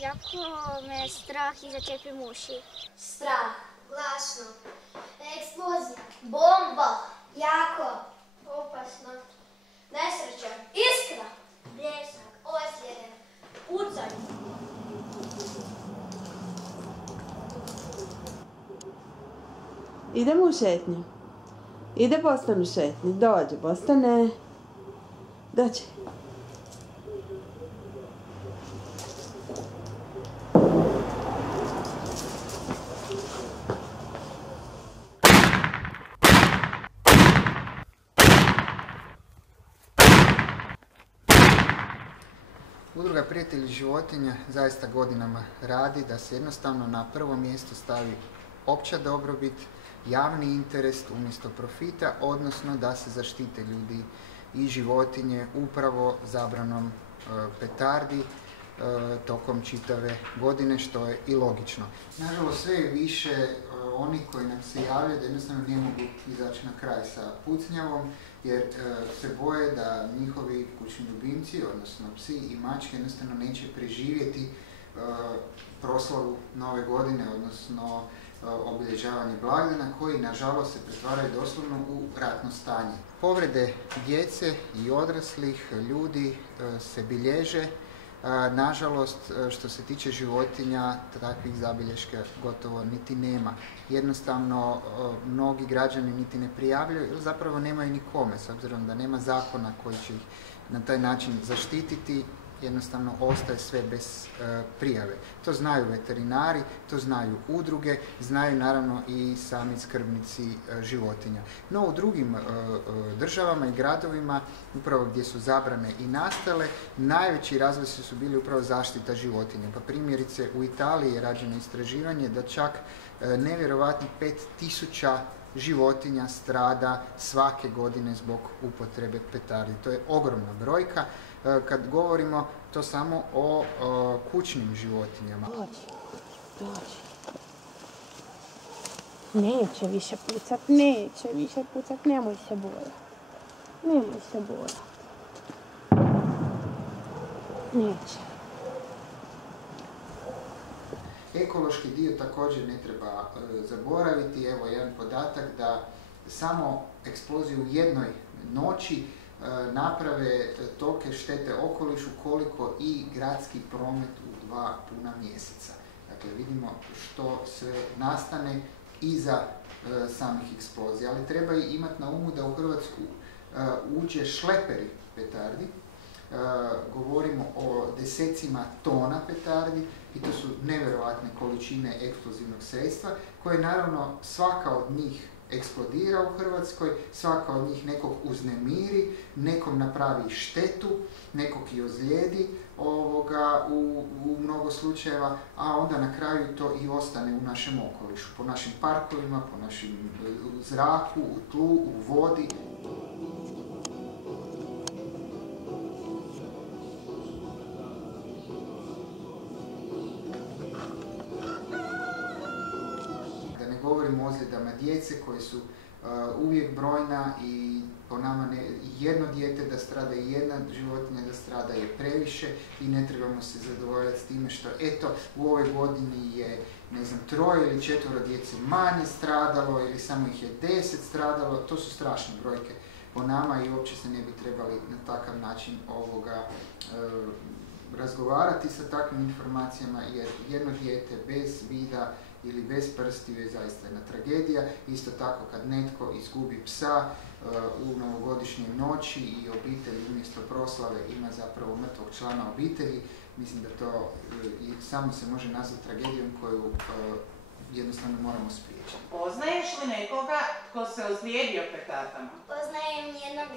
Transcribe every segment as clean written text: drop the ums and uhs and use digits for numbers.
Jako me strah i začepim uši. Strah, glasno, eksplozija, bomba, jako, opasno, nesreća, iskra, bljesak, osljede, pucanje. Idemo u šetnju. Ide Bostan u šetnju. Dođe, Bostane. Dođe. Udruga Prijatelji životinja zaista godinama radi da se jednostavno na prvo mjesto stavi opća dobrobit, javni interes umjesto profita, odnosno da se zaštite ljudi i životinje upravo zabranom petardi tokom čitave godine, što je i logično. Nažalost, sve je više oni koji nam se javljaju da jednostavno ne mogu izaći na kraj sa pucnjavom, jer se boje da njihovi kućni ljubimci, odnosno psi i mačke, jednostavno neće preživjeti proslavu Nove godine, odnosno obilježavanje blagdana, koji nažalost se pretvaraju doslovno u ratno stanje. Povrede djece i odraslih ljudi se bilježe. Nažalost, što se tiče životinja, takvih zabilješka gotovo niti nema. Jednostavno, mnogi građani niti ne prijavljuju ili zapravo nemaju ni kome, s obzirom da nema zakona koji će ih na taj način zaštititi. Jednostavno ostaje sve bez prijave. To znaju veterinari, to znaju udruge, znaju naravno i sami skrbnici životinja. No u drugim državama i gradovima, upravo gdje su zabrane i nastale, najveći razlozi su bili upravo zaštita životinja. Pa primjerice u Italiji je rađeno istraživanje da čak nevjerovatnih 5000 životinja strada svake godine zbog upotrebe petardi. To je ogromna brojka. Kad govorimo to samo o kućnim životinjama. Dođi. Neće više pucat, nemoj se bojati. Neće. Ekološki dio također ne treba zaboraviti. Evo jedan podatak da samo eksploziju u jednoj noći naprave tolike štete okolišu koliko i gradski promet u 2 puna mjeseca. Dakle, vidimo što sve nastane iza samih eksplozija, ali treba i imati na umu da u Hrvatsku uđe šleperi petardi. Govorimo o desecima tona petardi i to su nevjerojatne količine eksplozivnog sredstva koje naravno svaka od njih eksplodira u Hrvatskoj, svaka od njih nekog uznemiri, nekom napravi štetu, nekog i ozlijedi u mnogo slučajeva, a onda na kraju to i ostane u našem okolišu, po našim parkovima, po našem zraku, u tlu, u vodi. Govorimo o ozljedama djece koje su uvijek brojna i po nama jedno dijete da strada i jedna životinja da strada je previše i ne trebamo se zadovoljati s time što eto u ovoj godini je 3 ili 4 djece manje stradalo ili samo ih je 10 stradalo. To su strašne brojke po nama i uopće se ne bi trebali na takav način razgovarati sa takvim informacijama, jer jedno dijete bez vida ili bez prstiju je zaista jedna tragedija. Isto tako kad netko izgubi psa u novogodišnjoj noći i obitelj umjesto proslave ima zapravo mrtvog člana obitelji, mislim da to samo se može nazvati tragedijom koju jednostavno moramo spriječiti. Poznaješ li nekoga tko se ozlijedio petardama? Poznajem jednog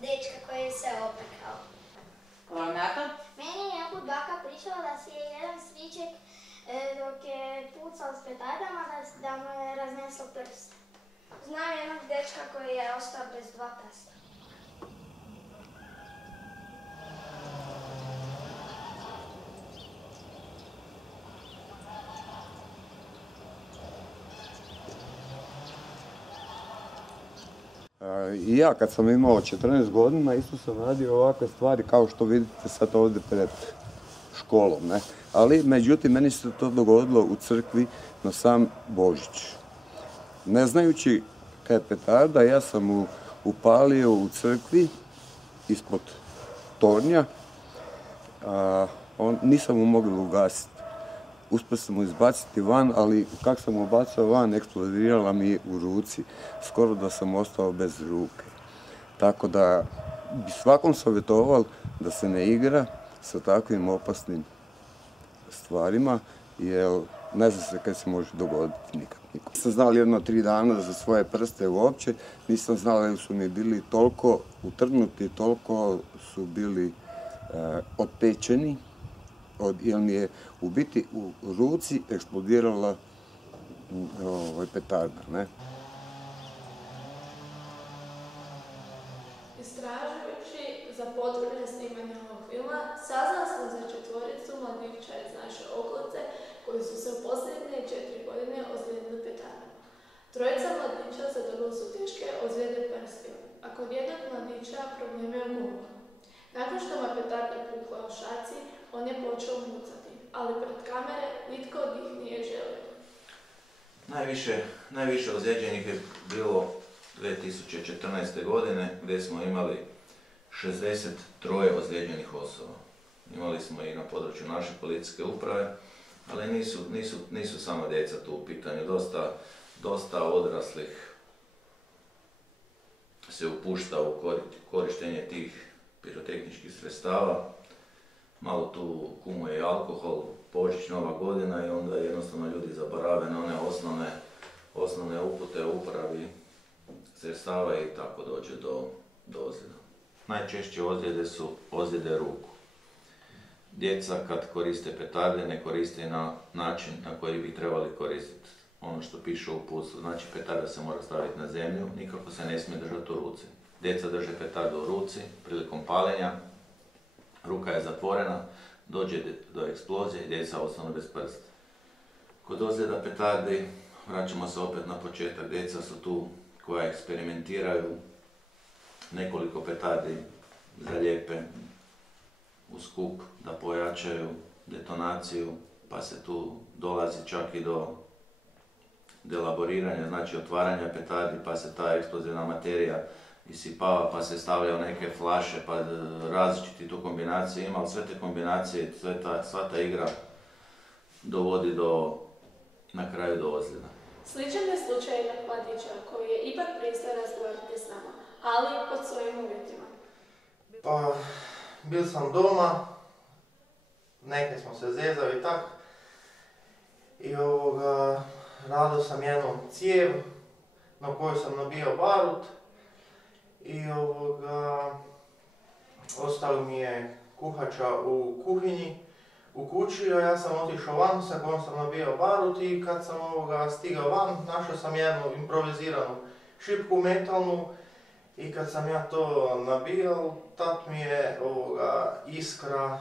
dečka koji se opekao. Leonardo? Meni je jedanput baka pričala da si je jedan striček dok je pucao s petardama da mu je razneslo prst. Znam jednog dečka koji je ostao bez 2 prsta. I ja kad sam imao 14 godina isto sam radio ovakve stvari kao što vidite sad ovdje pred školom, ne. Ali, međutim, meni se to dogodilo u crkvi na sam Božić. Ne znajući kaj je petarda, ja sam upalio u crkvi ispod tornja, nisam mu mogao ugasiti. Uspio sam mu izbaciti van, ali kak sam mu bacao van, eksplodirala mi u ruci, skoro da sam ostao bez ruke. Tako da bi svakom savjetovao da se ne igra sa takvim opasnim stvarima, jer ne zna se kaj se može dogoditi nikad. Nisam znao 1-3 dana za svoje prste uopće, nisam znao jer su mi bili toliko utrnuti, toliko su bili otpečeni, jer mi je u biti u ruci eksplodirala petarda, ne. Istražujući za potrebne snimanje ovog filma, saznala sam za 4 mladića iz naše okolice koji su se u posljednje 4 godine ozlijedili petardama. 3 mladića zadobili su teške ozljede prstiju, a kod jednog mladića problem je u gumu. Nakon što mu je petarda pukla u šaci, on je počeo mucati, ali pred kamere nitko od njih nije želio. Najviše ozlijeđenih je bilo 2014. godine gdje smo imali 63 ozlijeđenih osoba. Imali smo i na području naše policijske uprave, ali nisu samo djeca tu u pitanju. Dosta odraslih se upušta u korištenje tih pirotehničkih sredstava. Malo tu kumuje i alkohol, Božić, Nova godina i onda jednostavno ljudi zaborave na one osnovne upute u uporabi sredstava i tako dođe do ozljeda. Najčešće ozljede su ozljede ruku. Djeca kad koriste petarde ne koriste na način na koji bi trebali koristiti. Ono što piše u uputstvu, znači petarda se mora staviti na zemlju, nikako se ne smije držati u ruci. Djeca drže petardu u ruci, prilikom paljenja, ruka je zatvorena, dođe do eksplozije i djeca ostanu bez prsta. Kod ozljeda petardi, vraćamo se opet na početak, djeca su tu koja eksperimentiraju, nekoliko petardi zalijepe u skup da pojačaju detonaciju, pa se tu dolazi čak i do delaboriranja, znači otvaranja petardi, pa se ta eksplozivna materija isipava, pa se stavlja u neke flaše, pa različiti tu kombinacije ima, ali sve te kombinacije, sva ta igra dovodi na kraju do ozljeda. Sličan je slučaj jednog mladića koji je ipak pristao razgovarati s nama, ali pod svojim uvjetima. Pa, bil sam doma, nekaj smo se zezali i tak. I radio sam jednu cijev na koju sam nabijao barut. I ostalo mi je kuhača u kuhinji, u kući, a ja sam otišao van sa kojom sam nabijao barut i kad sam stigao van, našao sam jednu improviziranu šipku metalnu i kad sam ja to nabijao, tad mi je iskra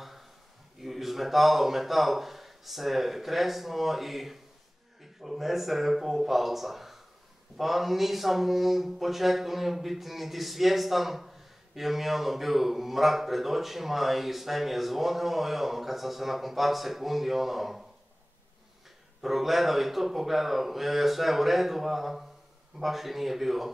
iz metala u metal se kresnuo i odnese pol palca. Pa nisam u početku biti niti svjestan, jer mi je bio mrak pred očima i sve mi je zvonilo i kad sam se nakon par sekundi progledao i to pogledao, je sve u redu, a baš i nije bilo